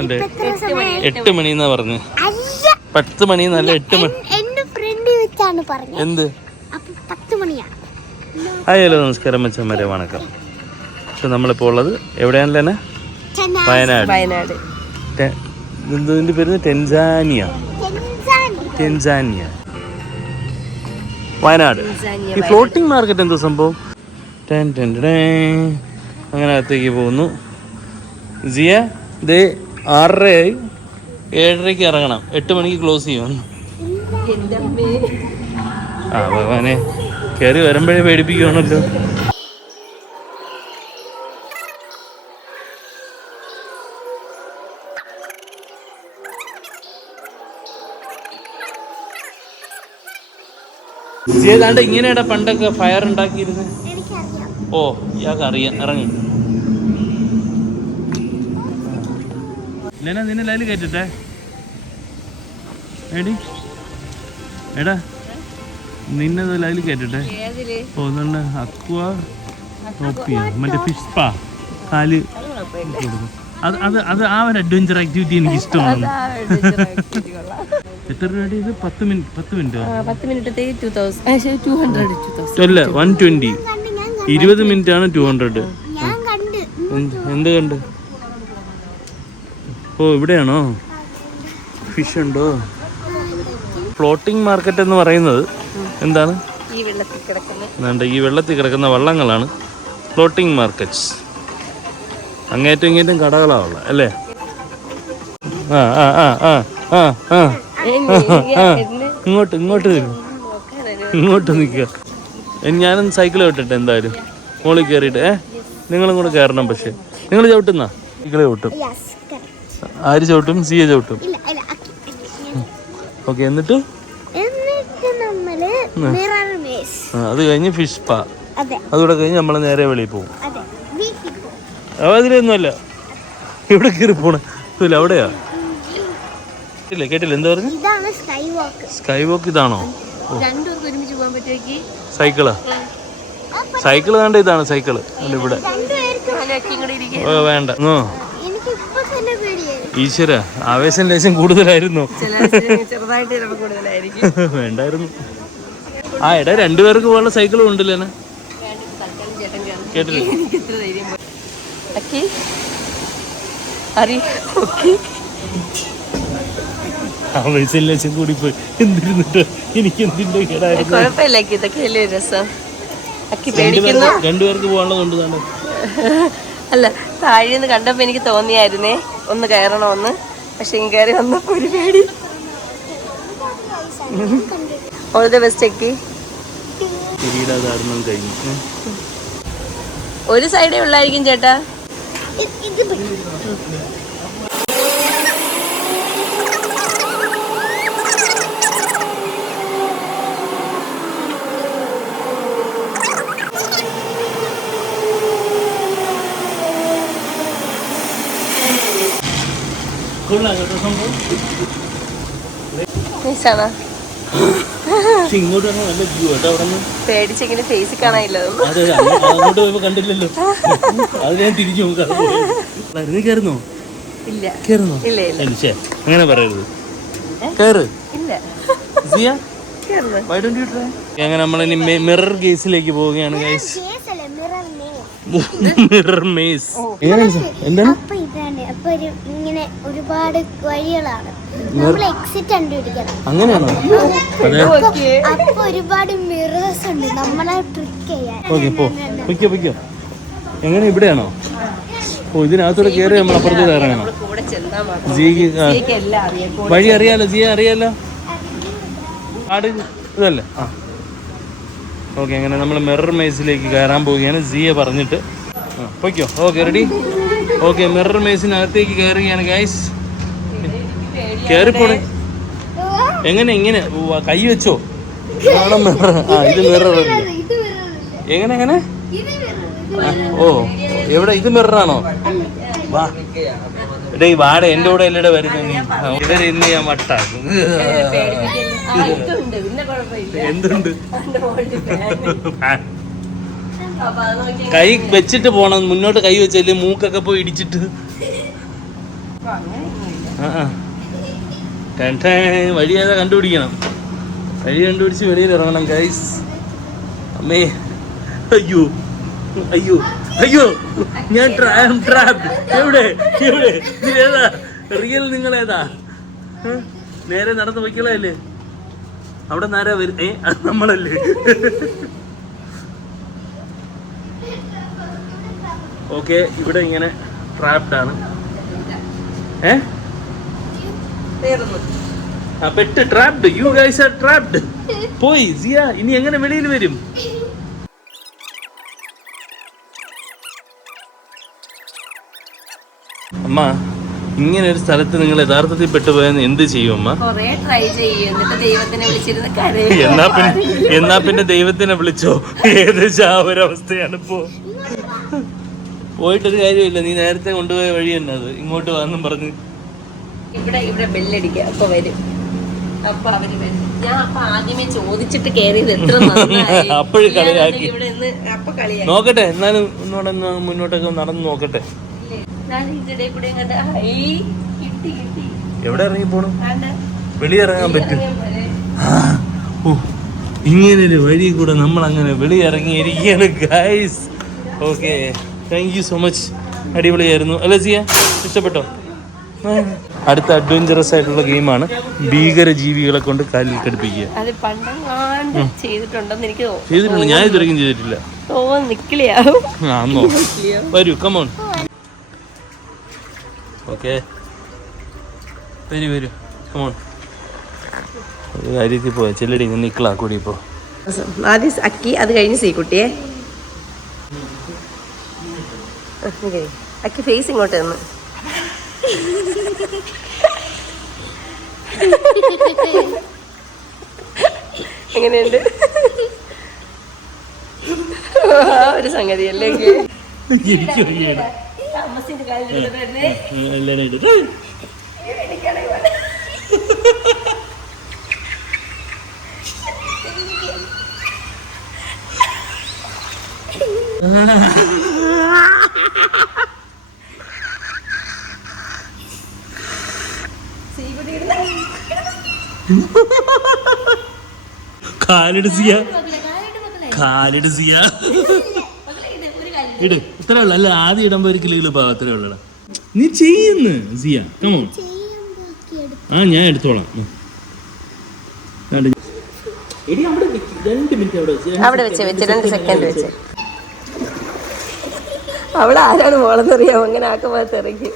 8 മണിന്നാ പറഞ്ഞു. 10 മണിന്നല്ല 8 മണി. എന്ത്? ഹലോ നമസ്കാരം മച്ചന്മാരെ, വണക്കം. പക്ഷെ നമ്മളിപ്പോൾ ഉള്ളത് എവിടെയാണല്ലോ തന്നെ? വയനാട്. ഇതിന്റെ പേര് ടെൻസാനിയ. വയനാട്. ഈ ഫ്ലോട്ടിംഗ് മാർക്കറ്റ് എന്തോ സംഭവം? അങ്ങനെ അകത്തേക്ക് പോകുന്നു. ജിയ ദേ 6:30 7:30 ഇറങ്ങണം. 8 മണിക്ക് ക്ലോസ് ചെയ്യും. ആ ഭഗവാനെ, കയറി വരുമ്പോഴേ പേടിപ്പിക്കുകയാണല്ലോ. ഏതാണ്ട് ഇങ്ങനെയുടെ പണ്ടൊക്കെ ഫയർ ഉണ്ടാക്കിയിരുന്നു. ഓ ഇയാൾക്ക് അറിയാം. ഇറങ്ങി നിന്നെ ലൈനിൽ കയറ്റട്ടെ. എടാ നിന്നത് ലൈനിൽ കയറ്റട്ടെ. ഓ നല്ല അക്വാ ടോപ്പിയ, മറ്റേ ഫിഷ് സ്പാ, കാല് അത് ആ ഒരു അഡ്വഞ്ചർ ആക്ടിവിറ്റി എനിക്ക് ഇഷ്ടമാണ്. എത്ര രൂപ ഇത്? 10 മിനിറ്റോ? 120. 20 മിനിറ്റ് ആണ് 200. എന്ത് കണ്ട്? ഓ ഇവിടെയാണോ ഫിഷ് ഉണ്ടോ? ഫ്ലോട്ടിംഗ് മാർക്കറ്റ് എന്ന് പറയുന്നത് എന്താണ്? ഈ വെള്ളത്തിൽ കിടക്കുന്ന വള്ളങ്ങളാണ് ഫ്ലോട്ടിംഗ് മാർക്കറ്റ്സ്. അങ്ങേറ്റം ഇങ്ങേറ്റം കടകളാവുള്ള അല്ലേ? ഇങ്ങോട്ട് നിൽക്കുക. ഞാനും സൈക്കിൾ വിട്ടിട്ട് എന്തായാലും മോളിൽ കയറിയിട്ട് നിങ്ങളും കൂടെ കയറണം. പക്ഷെ നിങ്ങൾ ചവിട്ടുന്ന സൈക്കിളെ ചവിട്ടും. ആര് ചവിട്ടും? സിയെ ചവിട്ടും. ഓക്കെ, എന്നിട്ട് അത് കഴിഞ്ഞ് ഫിഷ് സ്പാ, അതുകൂടെ കഴിഞ്ഞ് നമ്മൾ നേരെ വെളിയിൽ പോകും. അതിലൊന്നുമല്ല, ഇവിടെ കയറി പോണ അവിടെയാ. കേട്ടില്ല എന്താ പറഞ്ഞു? സ്കൈ വാക്ക് ഇതാണോ? സൈക്കിള് കണ്ട ഇതാണ് സൈക്കിള്. അല്ല ഇവിടെ വേണ്ട. ഈശ്വര, ആവേശം ലേശം കൂടുതലായിരുന്നു. വേണ്ടായിരുന്നു. എടാ 2 പേർക്ക് പോകാനുള്ള സൈക്കിളും ഉണ്ടല്ലോ. കേട്ടില്ലേ? ആവേശം ലേശം കൂടി പോയി. എന്തിരുന്നിട്ട് എനിക്ക് എന്തിന്റെ കേടായിരുന്നു. 2 പേർക്ക് പോകാനുള്ളതുണ്ട് തന്നെ. അല്ല, താഴേന്ന് കണ്ടപ്പോ എനിക്ക് തോന്നിയായിരുന്നേ ഒന്ന് കയറണമെന്ന്. പക്ഷെ കയറി വന്നപ്പോ ഒരു പേടി. ഓൾ ദി ബെസ്റ്റ് അക്കി. ഒരു സൈഡേ ഉള്ളായിരിക്കും ചേട്ടാ. പേടിച്ചെങ്കിലും ഫേസ് കാണാനില്ലോ. കണ്ടില്ലല്ലോ. അത് ഞാൻ തിരിച്ചു നോക്കാറുന്നോ? ഇല്ല. അങ്ങനെ പറയരുത്. അങ്ങനെ നമ്മളിനി മിറർ ഗേസിലേക്ക് പോവുകയാണ് ഗൈസ്. മിറർ മേസ് എന്താണ്? ഇങ്ങനെ ഒരുപാട് വഴികളാണ്. നമ്മൾ എക്സിറ്റ് കണ്ടുപിടിക്കണം. അങ്ങനെയാണോ? അപ്പൊ ഒരുപാട് മിറേഴ്സ് ഉണ്ട്. നമ്മളെ ട്രിക്ക് ചെയ്യാൻ. പൊയ്ക്കോ. എങ്ങനെ? ഇവിടെയാണോ? ഓ ഇതിനകത്തൂടെ കയറി നമ്മൾ അപ്പുറത്ത് കയറണം. വഴി അറിയാലോ, ജിയെ അറിയാലോ. കാട് ഇതല്ലേ? ഓക്കെ, അങ്ങനെ നമ്മൾ മിറർ മേസിലേക്ക് കയറാൻ പോവുകയാണ്. ജിയെ പറഞ്ഞിട്ട് പൊയ്ക്കോ. Okay, ready? ഓക്കെ, മിറർ മേസിനകത്തേക്ക് കയറുകയാണ് ഗൈസ്. കയറിപ്പോണേ. എങ്ങനെ? ഇങ്ങനെ കൈ വെച്ചോ? ഇത് മിറർ. എങ്ങനെ? ഓ എവിടെ? ഇത് മിററാണോ? വാ ഈ വാട എൻ്റെ കൂടെ എല്ലാം വരുന്ന ഇവര് ഇന്ന് ഞാൻ വട്ടാക്കും. എന്തുണ്ട്? കൈ വെച്ചിട്ട് പോണം. മുന്നോട്ട് കൈ വെച്ചല്ലേ മൂക്കൊക്കെ പോയി ഇടിച്ചിട്ട്. വഴി ഏതാ കണ്ടുപിടിക്കണം. വഴി കണ്ടുപിടിച്ച് വെളിയിൽ ഇറങ്ങണം ഗൈസ്. അമ്മേ, അയ്യോ അയ്യോ അയ്യോ, ഞാൻ ട്രാപ്ഡ്. എവിടെ എവിടെ ഏതാ റിയൽ? നിങ്ങളേതാ? നേരെ നടന്ന് വയ്ക്കളല്ലേ? അവിടെ നേരെ വരും. നമ്മളല്ലേ? ഓക്കെ, ഇവിടെ ഇങ്ങനെ ട്രാപ്ഡ് ആണ്. പെട്ട് trapped. You guys are trapped. പോയി സിയ, ഇനി എങ്ങനെ വെളിയിൽ വരും? അമ്മ, ഇങ്ങനെ ഒരു സ്ഥലത്ത് നിങ്ങൾ യഥാർത്ഥത്തിൽ പെട്ടുപോയെന്ന് എന്ത് ചെയ്യും അമ്മ? ട്രൈ ചെയ്യും, എന്നിട്ട് ദൈവത്തിനെ വിളിച്ചിരുന്ന് കരയും. എന്നാ പിന്നെ ദൈവത്തിനെ വിളിച്ചോ? ഏകദേശം ആ ഒരവസ്ഥയാണ് ഇപ്പോ. പോയിട്ടൊരു കാര്യമില്ല, നീ നേരത്തെ കൊണ്ടുപോയ വഴി തന്നെ അത്. ഇങ്ങോട്ട് വന്നും പറഞ്ഞ് ഇവിടെ ബെല്ലടിക്കുക, അപ്പൊ വരും. അപ്പൊ അവര് വരും. ഞാൻ അപ്പൊ ആദ്യമേ ചോദിച്ചിട്ട് കയറിയത് എത്ര അപ്പോഴും കളിയാക്കി. ഇവിടെ അപ്പൊ കളിയാക്കി. നോക്കട്ടെ, എന്നാലും മുന്നോട്ടൊക്കെ നടന്ന് നോക്കട്ടെ. എവിടെ ഇറങ്ങി പോണം? വെളിയിറങ്ങാൻ പറ്റും. ഇങ്ങനൊരു വഴി കൂടെ നമ്മൾ അങ്ങനെ വെളിയിറങ്ങിയിരിക്കുകയാണ് guys. Okay, thank you so much. അടിപൊളിയായിരുന്നു അല്ലേ സിയ? ഇഷ്ടപ്പെട്ടോ? അടുത്ത അഡ്വഞ്ചറസ് ആയിട്ടുള്ള ഗെയിമാണ് ഭീകരജീവികളെ കൊണ്ട് കാലിൽ കടുപ്പിക്കുക. ചെയ്തിട്ടുണ്ട്, ഞാൻ ഇതുവരെയും ചെയ്തിട്ടില്ല. വരൂ, കമോൺ. ഓക്കെ, വരൂ കമോൺ. ഒരു കാര്യത്തിൽ പോയാ ചെല്ലടി നിക്കളാ കൂടി. ഇപ്പോ ആദ്യം അക്കി, അത് കഴിഞ്ഞ് സീക്കുട്ടിയെ. അക്കി ഫേസ് ഇങ്ങോട്ട് നിന്ന്. എങ്ങനെയുണ്ട്? ഒരു സംഗതിയല്ലേ? ഇട്, ഇത്ര ഉള്ള അല്ല. ആദ്യം ഇടുമ്പോ ഒരു കിളികള് അത്രേ ഉള്ളടാ. നീ ചെയ്യുന്നു സിയ, കമോൺ. ഞാൻ എടുത്തോളാം. അവിടെ വെച്ച് 2 സെക്കൻഡ് വെച്ച്. അവിടെ ആരാണ് മോളെന്നറിയാമോ? അങ്ങനെ ആക്കുമ്പോൾ തിരക്കി